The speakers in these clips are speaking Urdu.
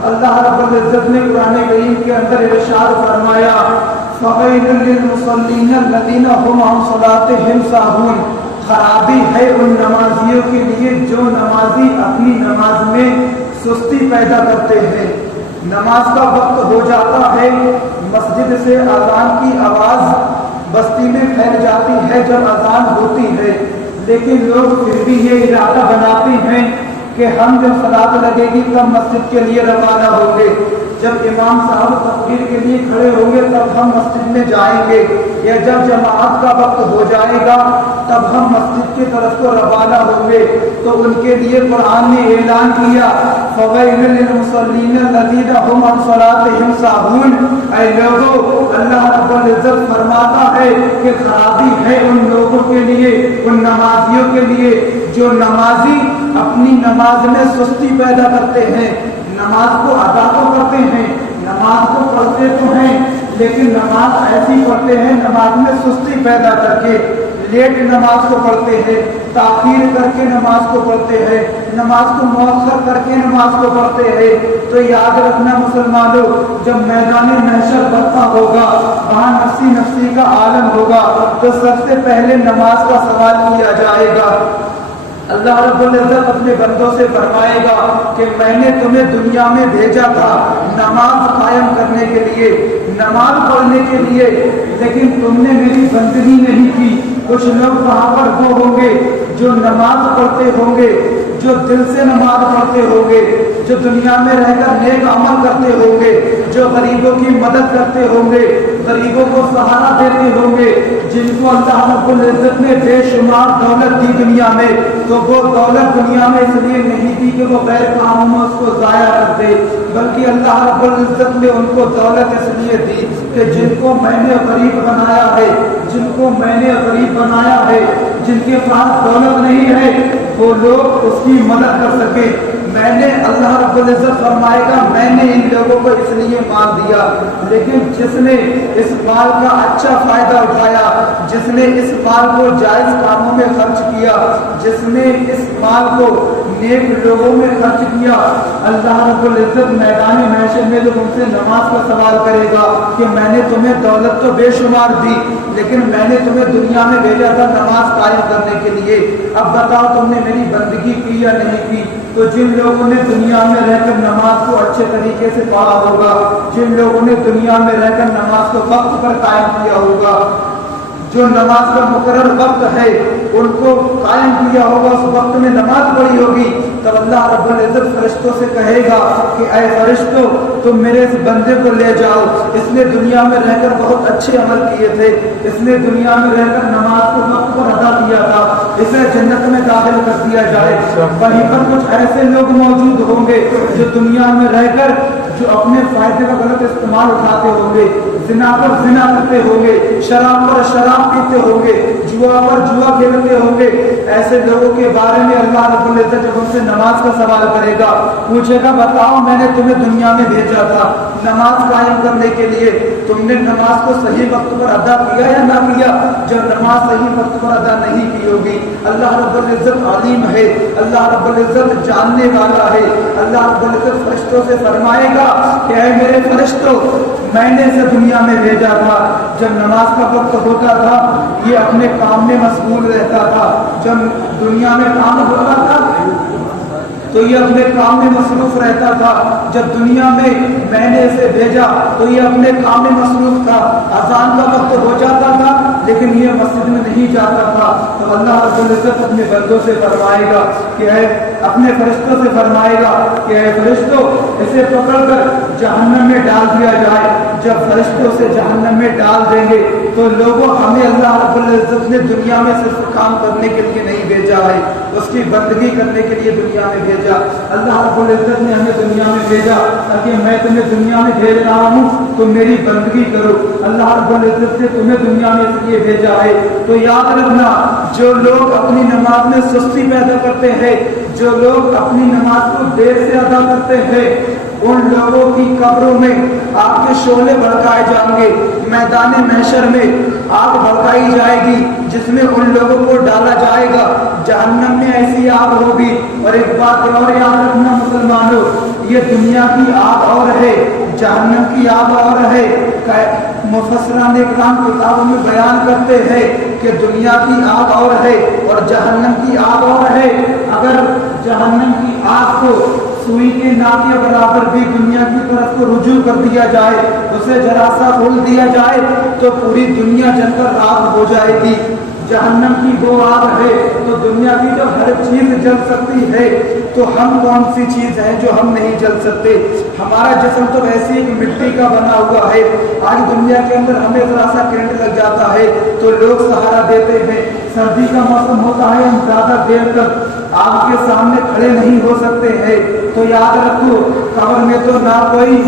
اللہ رب العزت نے قرآن کریم کے اندر ارشاد فرمایا فَوَيْلٌ لِّلْمُصَلِّينَ الَّذِينَ هُمْ عَنْ صَلَاتِهِمْ سَاهُونَ، خرابی ہے ان نمازیوں کے لیے جو نمازی اپنی نماز میں سستی پیدا کرتے ہیں۔ نماز کا وقت ہو جاتا ہے، مسجد سے اذان کی آواز بستی میں پھیل جاتی ہے جب اذان ہوتی ہے، لیکن لوگ پھر بھی یہ ارادہ بناتے ہیں کہ ہم جب صلاۃ لگے گی تب مسجد کے لیے روانہ ہوں گے، جب امام صاحب تکبیر کے لیے کھڑے ہوں گے تب ہم مسجد میں جائیں گے، یا جب جماعت کا وقت ہو جائے گا تب ہم مسجد کی طرف کو روانہ ہوں گے۔ تو ان کے لیے قرآن نے اعلان کیا فَوَيْلٌ لِّلْمُصَلِّينَ الَّذِينَ هُمْ عَنْ صَلَاتِهِمْ سَاهُونَ، اے لوگوں، اللہ رب العزت فرماتا ہے کہ خرابی ہے ان لوگوں کے لیے، ان نمازیوں کے لیے جو نمازی اپنی نماز میں سستی پیدا کرتے ہیں، نماز کو ادا تو کرتے ہیں، نماز کو پڑھتے تو ہیں، لیکن نماز ایسی پڑھتے ہیں نماز میں سستی پیدا کر کے، لیٹ نماز کو پڑھتے ہیں، تاخیر کر کے نماز کو پڑھتے ہیں، نماز کو مؤخر کر کے نماز کو پڑھتے ہیں۔ تو یاد رکھنا مسلمانوں، جب میدان محشر برپا ہوگا، وہاں نفسی نفسی کا عالم ہوگا، تو سب سے پہلے نماز کا سوال کیا جائے گا۔ اللہ رب العزت اپنے بندوں سے فرمائے گا کہ میں نے تمہیں دنیا میں بھیجا تھا نماز قائم کرنے کے لیے، نماز پڑھنے کے لیے، لیکن تم نے میری بندگی نہیں کی۔ کچھ لوگ وہاں پر وہ ہوں گے جو نماز پڑھتے ہوں گے، جو دل سے نماز پڑھتے ہوں گے، جو دنیا میں رہ کر نیک عمل کرتے ہوں گے، جو غریبوں کی مدد کرتے ہوں گے، غریبوں کو سہارا دیتے ہوں گے، جن کو اللہ رب العزت نے بے شمار دولت دی دنیا میں، تو وہ دولت دنیا میں اس لیے نہیں دی کہ وہ غیر کاموں میں اس کو ضائع کر دے، بلکہ اللہ رب العزت نے ان کو دولت اس لیے دی کہ جن کو میں نے غریب بنایا ہے، جن کو میں نے غریب بنایا ہے، جن کے پاس دولت نہیں ہے، وہ لوگ اس کی مدد کر سکے۔ میں نے اللہ رب العزت فرمائے گا میں نے ان لوگوں کو اس لیے مال دیا، لیکن جس نے اس مال کا اچھا فائدہ اٹھایا، جس نے اس مال کو جائز کاموں میں خرچ کیا، جس نے اس مال کو نیک لوگوں میں خرچ کیا، اللہ رب العزت میدان محشر میں جب ان سے نماز کا سوال کرے گا کہ میں نے تمہیں دولت تو بے شمار دی، لیکن میں نے تمہیں دنیا میں بھیجا تھا نماز قائم کرنے کے لیے، اب بتاؤ تم نے میری بندگی کی یا نہیں کی؟ تو جن لوگوں نے دنیا میں رہ کر نماز کو اچھے طریقے سے پڑھا ہوگا، جن لوگوں نے دنیا میں رہ کر نماز کو وقت پر قائم کیا ہوگا، جو نماز کا مقرر وقت ہے ان کو قائم کیا ہوگا، اس وقت میں نماز پڑھی ہوگی، تب اللہ رب العزت فرشتوں سے کہے گا کہ اے فرشتوں تم میرے اس بندے کو لے جاؤ، اس نے دنیا میں رہ کر بہت اچھے عمل کیے تھے، اس نے دنیا میں رہ کر نماز کو وقت پر ادا کیا تھا، اسے جنت میں داخل کر دیا جائے۔ وہیں پر کچھ ایسے لوگ موجود ہوں گے جو دنیا میں رہ کر جو اپنے فائدے کا غلط استعمال اٹھاتے ہوں گے، زنا پر زنا کرتے ہوں گے، شراب پر شراب پیتے ہوں گے، جوا پر جوا کھیلتے ہوں گے، ایسے لوگوں کے بارے میں اللہ رب العزت جب ان سے نماز کا سوال کرے گا، پوچھے گا بتاؤ میں نے تمہیں دنیا میں بھیجا تھا نماز قائم کرنے کے لیے، تم نے نماز کو صحیح وقت پر ادا کیا یا نہ کیا؟ جب نماز صحیح وقت پر ادا نہیں کی ہوگی، اللہ رب العزت علیم ہے، اللہ رب العزت جاننے والا ہے، اللہ رب العزت فرشتوں سے فرمائے گا کہ اے میرے فرشتوں میں نے اسے دنیا میں بھیجا تھا، جب نماز کا وقت ہوتا تھا یہ اپنے کام میں مشغول رہتا تھا، جب دنیا میں کام ہوتا تھا تو یہ اپنے کام میں مصروف رہتا تھا، جب دنیا میں نے اسے بھیجا تو یہ اپنے کام میں مصروف تھا، اذان کا وقت ہو جاتا تھا لیکن یہ مسجد میں نہیں جاتا تھا، تو اللہ رب العزت اپنے بندوں سے فرمائے گا کہ اے اپنے فرشتوں سے فرمائے گا کہ اے فرشتوں اسے پکڑ کر جہنم میں ڈال دیا جائے۔ جب فرشتوں سے جہنم میں ڈال دیں گے تو لوگوں ہمیں اللہ رب العزت نے دنیا میں صرف کام کرنے کے لیے نہیں بھیجا ہے، اس کی بندگی کرنے کے لیے دنیا میں بھیجا۔ اللہ رب العزت نے ہمیں دنیا میں بھیجا تاکہ میں تمہیں دنیا میں بھیج رہا ہوں تو میری بندگی کرو، اللہ رب العزت نے تمہیں دنیا میں اس لیے بھیجا ہے۔ تو یاد رکھنا جو لوگ اپنی نماز میں سستی پیدا کرتے ہیں، جو لوگ اپنی نماز کو دیر سے ادا کرتے ہیں، ان لوگوں کی قبروں میں آگ کے شعلے بھڑکائے جائیں گے، میدان محشر میں آگ بھڑکائی جائے گی جس میں ان لوگوں کو ڈالا جائے گا، جہنم میں ایسی آگ ہوگی۔ اور ایک بات اور یاد رکھنا مسلمانوں، یہ دنیا کی آگ اور ہے، جہنم کی آگ اور ہے۔ مفسران اکرام کتابوں میں بیان کرتے ہیں کہ دنیا کی آگ اور ہے اور جہنم کی آگ اور ہے۔ اگر جہنم کی آگ کو سوئی کے ناکے برابر بھی دنیا کی طرف کو رجوع کر دیا جائے، اسے ذرا سا کھول دیا جائے تو پوری دنیا جل کر راکھ ہو جائے گی۔ جہنم کی وہ آگ ہے تو دنیا کی جو ہر چیز جل سکتی ہے، تو ہم کون سی چیز ہے جو ہم نہیں جل سکتے؟ ہمارا جسم تو ویسے ہی مٹی کا بنا ہوا ہے۔ آج دنیا کے اندر ہمیں ذرا سا کرنٹ لگ جاتا ہے تو لوگ سہارا دیتے ہیں۔ سردی کا موسم ہوتا ہے، ہم زیادہ دیر تک آگ کے سامنے کھڑے نہیں ہو سکتے ہیں۔ تو یاد رکھو، قبر میں تو نہ کوئی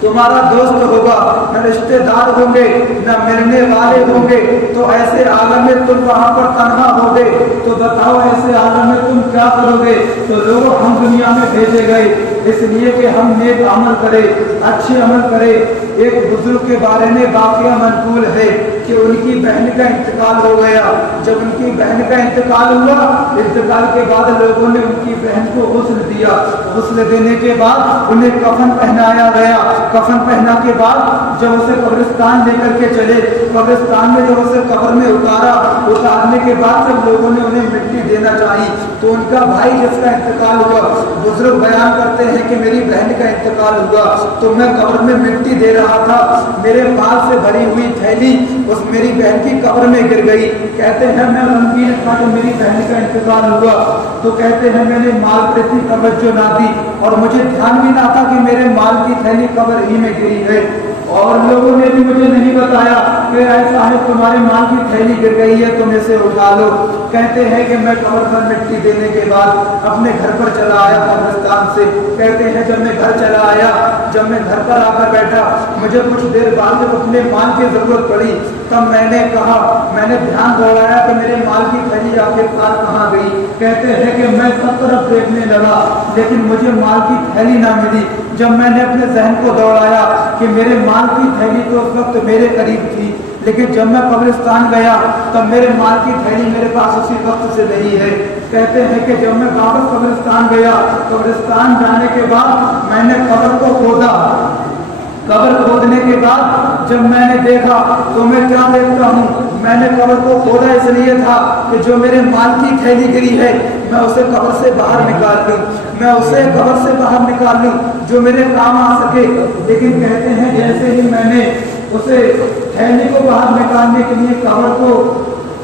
تمہارا دوست ہوگا، نہ رشتے دار ہوں گے، نہ ملنے والے ہوں گے۔ تو ایسے عالم میں تم وہاں پر تنہا ہوگے، تو بتاؤ ایسے عالم میں تم کیا کرو گے؟ تو لوگوں ہم دنیا میں بھیجے گئے اس لیے کہ ہم نیک عمل کریں، اچھے عمل کریں۔ ایک بزرگ کے بارے میں واقعہ منقول ہے کہ ان کی بہن کا انتقال ہو گیا۔ جب ان کی بہن کا انتقال ہوا، انتقال کے بعد لوگوں نے ان کی بہن کو غسل دیا۔ غسل دینے کے بعد انہیں کفن پہنایا گیا۔ کفن پہنا کے بعد جب اسے قبرستان لے کر کے چلے، قبرستان میں جب اسے قبر میں اتارا، اتارنے کے بعد جب لوگوں نے انہیں مٹی دینا چاہی تو ان کا بھائی جس کا انتقال ہوا، بزرگ بیان کرتے ہیں کہ میری بہن کا انتقال ہوا تو میں قبر میں مٹی دے رہا تھا، میرے مال سے بھری ہوئی تھیلی اس میری بہن کی قبر میں گر گئی۔ کہتے ہیں میں غمگین تھا کہ میری بہن کا انتقال ہوا، تو کہتے ہیں میں نے مال پر اتنی توجہ نہ دی اور مجھے دھیان بھی نہ تھا کہ میرے مال کی تھیلی قبر ہی میں گری ہے، اور لوگوں نے بھی مجھے نہیں بتایا کہ ایسا ہے تمہارے مال کی تھیلی گر گئی ہے، تم اسے اٹھا لو۔ کہتے ہیں کہ میں قبر پر مٹی دینے کے بعد اپنے گھر پر چلا آیا قبرستان سے۔ کہتے ہیں جب میں گھر چلا آیا، جب میں گھر پر آ کر بیٹھا، مجھے کچھ دیر بعد جب اپنے مال کی ضرورت پڑی تب میں نے کہا، میں نے دھیان دوڑایا کہ میرے مال کی تھیلی آخر کار کہاں گئی۔ کہتے ہیں کہ میں سب طرف دیکھنے لگا لیکن مجھے مال کی تھیلی نہ ملی۔ جب میں نے اپنے ذہن کو دوڑایا کہ میرے مال کی تھیلی تو اس وقت میرے قریب تھی، لیکن جب میں قبرستان گیا تب میرے مال کی تھیلی میرے پاس اسی وقت سے نہیں ہے۔ کہتے ہیں کہ جب میں واپس قبرستان گیا، قبرستان جانے کے بعد میں نے قبر کو کھودا۔ قبر کھودنے کے بعد جب میں نے دیکھا تو میں کیا دیکھتا ہوں، میں نے قبر کو کھودا اس لیے تھا کہ جو میرے مال کی تھیلی گری ہے میں اسے قبر سے باہر نکال لوں، میں اسے قبر سے باہر نکال لوں جو میرے کام آ سکے۔ لیکن کہتے ہیں جیسے ہی میں نے اسے تھیلی کو باہر نکالنے کے لیے قبر کو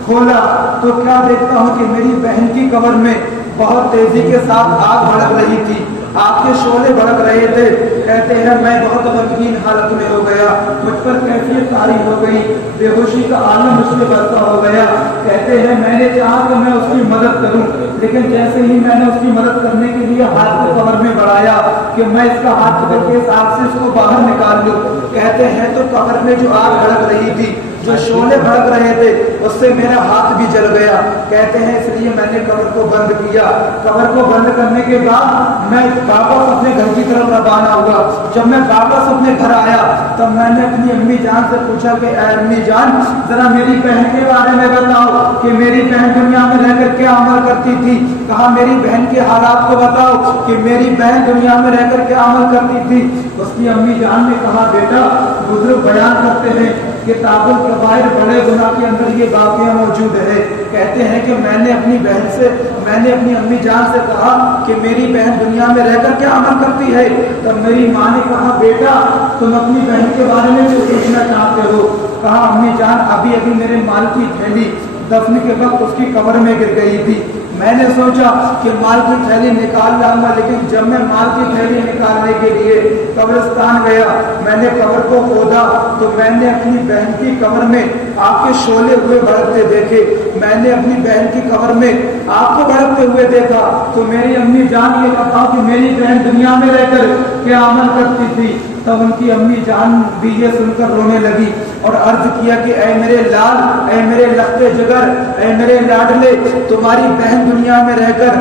کھولا تو کیا دیکھتا ہوں کہ میری بہن کی قبر میں بہت تیزی کے ساتھ آگ بھڑک رہی تھی، آگ کے شعلے بھڑک رہے تھے۔ کہتے ہیں میں بہت غمگین حالت میں ہو گیا، مجھ پر کیفیت طاری ہو گئی، بے ہوشی کا عالم مجھ پہ برپا ہو گیا۔ کہتے ہیں میں نے چاہا کہ میں اس کی مدد کروں، لیکن جیسے ہی میں نے اس کی مدد کرنے کے لیے ہاتھ کو قبر میں بڑھایا کہ میں اس کا ہاتھ پکڑ کے اس آگ سے اس کو باہر نکال لوں، کہتے ہیں تو قبر میں جو آگ بھڑک رہی تھی، جو شعلے بھڑک رہے تھے، اس سے میرا ہاتھ بھی جل گیا۔ کہتے ہیں اس لیے میں نے قبر کو بند کیا۔ قبر کو بند کرنے کے بعد میں واپس اپنے گھر کی طرف روانہ ہوا۔ جب میں واپس اپنے گھر آیا تب میں نے اپنی امی جان سے پوچھا کہ اے امی جان ذرا میری بہن کے بارے میں بتاؤ کہ میری بہن دنیا میں رہ کر کیا عمل کرتی تھی۔ کہا میری بہن کے حالات کو بتاؤ کہ میری بہن دنیا میں رہ کر کیا عمل کرتی تھی۔ اس کی امی جان نے کہا بیٹا، بزرگ بیان کرتے ہیں کتاب الکبائر بڑے گناہ کے اندر یہ واقعہ موجود ہے۔ کہتے ہیں کہ میں نے اپنی بہن سے، میں نے اپنی امی جان سے کہا کہ میری بہن دنیا میں رہ کر کیا عمل کرتی ہے۔ تب میری ماں نے کہا بیٹا تم اپنی بہن کے بارے میں کیا پوچھنا چاہتے ہو۔ کہا امی جان ابھی میرے مال کی تھیلی دفن کے وقت اس کی قبر میں گر گئی تھی۔ میں نے سوچا کہ مال کی تھیلی نکال لاؤں گا، لیکن جب میں مال کی تھیلی نکالنے کے لیے قبرستان گیا میں نے قبر کو کھودا تو میں نے اپنی بہن کی قبر میں آگ کے شعلے ہوئے بھڑکتے دیکھے۔ میں نے اپنی بہن کی قبر میں آگ کو بھڑکتے ہوئے دیکھا تو میری امی جان یہ بتاؤ کہ میری بہن دنیا میں رہ کر کیا عمل کرتی تھی۔ تب ان کی امی جان بھی یہ سن کر رونے لگی اور عرض کیا کہ اے میرے لال، اے میرے لختے جگر، اے میرے لاڈلے، تمہاری بہن دنیا میں رہ کر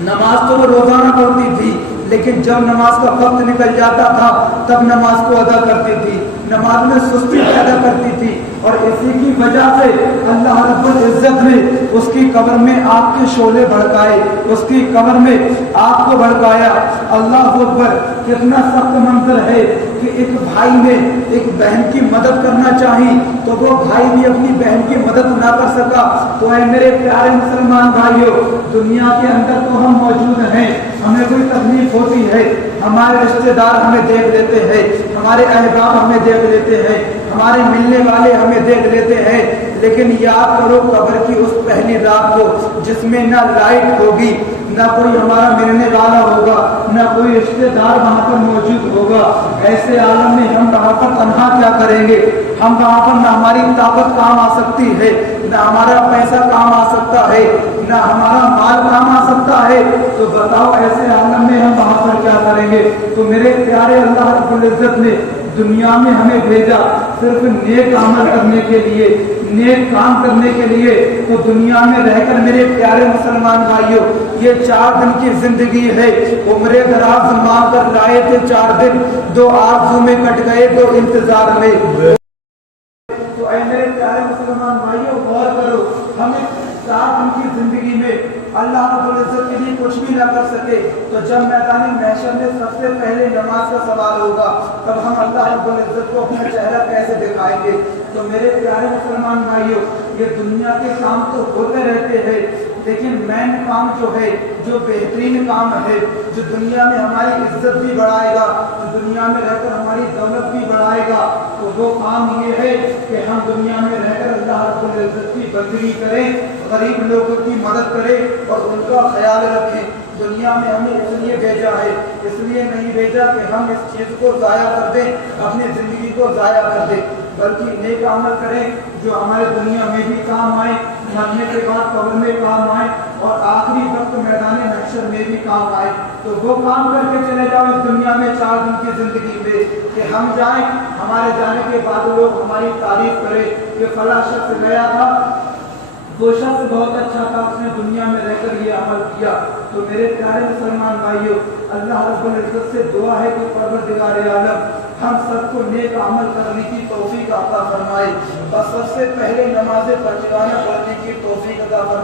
نماز تو وہ روزانہ پڑھتی تھی، لیکن جب نماز کا وقت نکل جاتا تھا تب نماز کو ادا کرتی تھی، نماز میں سستی پیدا کرتی تھی، اور اسی کی وجہ سے اللہ رب العزت نے اس کی قبر میں آگ کے شعلے بھڑکائے، اس کی قبر میں آگ کو بھڑکایا۔ اللہ اکبر، کتنا سخت منظر ہے کہ ایک بھائی نے ایک بہن کی مدد کرنا چاہی تو وہ بھائی بھی اپنی بہن کی مدد نہ کر سکا۔ تو اے میرے پیارے مسلمان بھائیوں، دنیا کے اندر تو ہم موجود ہیں، ہمیں کوئی تکلیف ہوتی ہے، ہمارے رشتہ دار ہمیں دیکھ لیتے ہیں، ہمارے احباب ہمیں دیکھ لیتے ہیں، ہمارے ملنے والے ہمیں دیکھ لیتے ہیں، لیکن یاد کرو قبر کی اس پہلی رات کو جس میں نہ لائٹ ہوگی، نہ کوئی ہمارا ملنے والا ہوگا، نہ کوئی رشتہ دار وہاں پر موجود ہوگا۔ ایسے عالم میں ہم وہاں پر تنہا کیا کریں گے؟ ہم وہاں پر نہ ہماری طاقت کام آ سکتی ہے، نہ ہمارا پیسہ کام آ سکتا ہے، نہ ہمارا مال کام آ سکتا ہے۔ تو بتاؤ ایسے عالم میں ہم وہاں پر کیا کریں گے؟ تو میرے پیارے اللہ رب العزت نے دنیا میں ہمیں بھیجا صرف نیک عمل کرنے کے لیے، نیک کام کرنے کے لیے۔ تو دنیا میں رہ کر میرے پیارے مسلمان بھائیوں، یہ 4 دن کی زندگی ہے، عمر دراز مانگ کر لائے تھے 4 دن، 2 آرزو میں کٹ گئے 2 انتظار میں۔ تو اے میرے پیارے مسلمان بھائیوں، غور کرو، ہم 4 دن کی زندگی میں اللہ رب العزت کے لیے کچھ بھی نہ کر سکے، تو جب میدان محشر میں سب سے پہلے نماز کا سوال ہوگا تب ہم اللہ رب العزت کو اپنا چہرہ کیسے دکھائیں گے؟ تو میرے پیارے مسلمان بھائیوں، یہ دنیا کے کام تو ہوتے رہتے ہیں، لیکن مین کام جو ہے، جو بہترین کام ہے، جو دنیا میں ہماری عزت بھی بڑھائے گا، جو دنیا میں رہ کر ہماری دولت بھی بڑھائے گا، تو وہ کام یہ ہے کہ ہم دنیا میں رہ کر اللہ رب العزت کی بندگی کریں، غریب لوگوں کی مدد کریں اور ان کا خیال رکھیں۔ دنیا میں ہمیں اس لیے بھیجا ہے، اس لیے نہیں بھیجا کہ ہم اس چیز کو ضائع کر دیں، اپنی زندگی کو ضائع کر دیں، بلکہ نیک عمل کریں جو ہمارے دنیا میں بھی کام آئے، مرنے کے بعد قبر میں کام آئے اور آخری وقت میدان محشر میں بھی کام آئے۔ تو وہ کام کر کے چلے جاؤ اس دنیا میں 4 دن کی زندگی میں، کہ ہم جائیں، ہمارے جانے کے بعد لوگ ہماری تعریف کریں کہ فلاں شخص گیا تھا، وہ شخص بہت اچھا تھا، اس نے دنیا میں رہ کر یہ عمل کیا۔ تو میرے پیارے مسلمان بھائیوں، اللہ رب العزت سے دعا ہے کہ پروردگار عالم ہم سب کو نیک عمل کرنے کی توفیق عطا فرمائے، اور سب سے پہلے نماز پنجگانہ پڑھنے کی توفیق عطا فرمائے۔